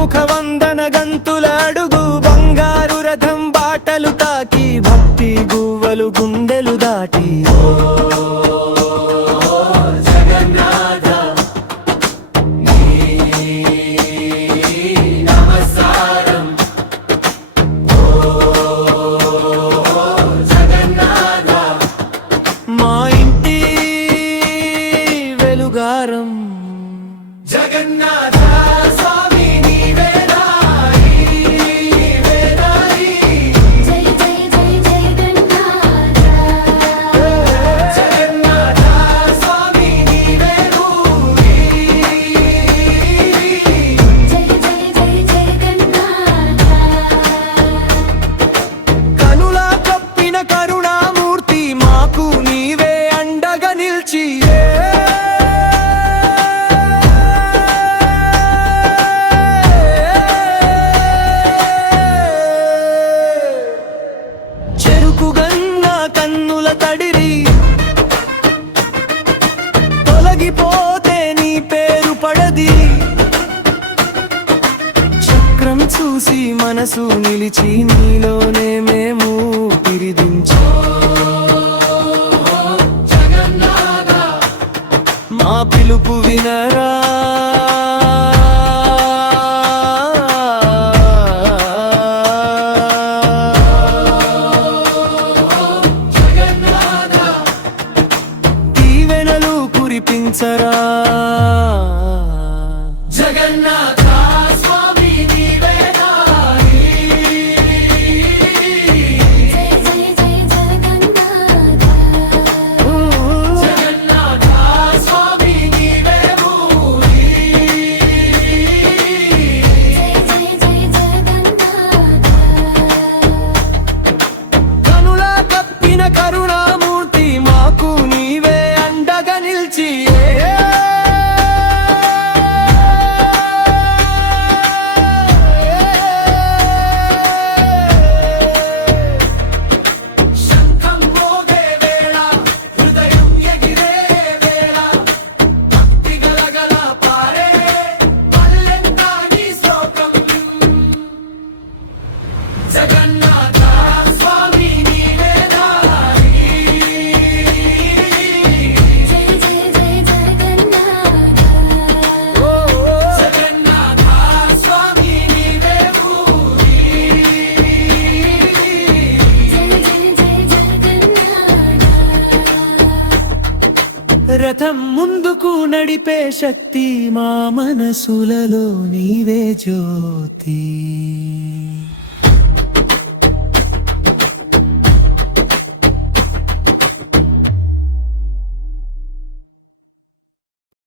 ముఖ వందన గంతుల అడుగు బంగారు రథం బాటలు తాకి భక్తి గువ్వలు గుండెలు దాటి మా ఇంటి వెలుగారం జగన్నాథ స్వామి నీవే రాయి వేదాయి జై జై జై జగన్నాథ జగన్నాథ స్వామి నీవే రూయి జై జై జై జగన్నాథ కనులా కప్పిన కరుణామూర్తి మాకు నీవే అండగా నిలిచి చెరుకుగన్న కన్నుల తడిరి తొలగిపోతే నీ పేరు పడది చక్రం చూసి మనసు నిలిచి నీలోనే మేము పిరిదించు మా పిలుపు వినరా దీవెనలు కురిపించరా జగన్నాథ స్వామి నీవే రాయి జై జై జై జగన్నాథ జగన్నాథ స్వామి నీవే రూయి జై జై జై జగన్నాథ కనులా కప్పిన కరుణామూర్తి మాకు నీవే అండగా నిలిచి శంఖం మోగే వేళ హృదయం ఎగిరే వేళ భక్తి గలగల పారే పల్లెంతా నీ శ్లోకం జగన్నాథ స్వామి నీవే రాయి జై జై జై జగన్నాథ జగన్నాథ స్వామి నీవే రూయి జై జై జై జగన్నాథ రథం ముందుకు నడిపే శక్తి మా మనసులలో నీవే జ్యోతి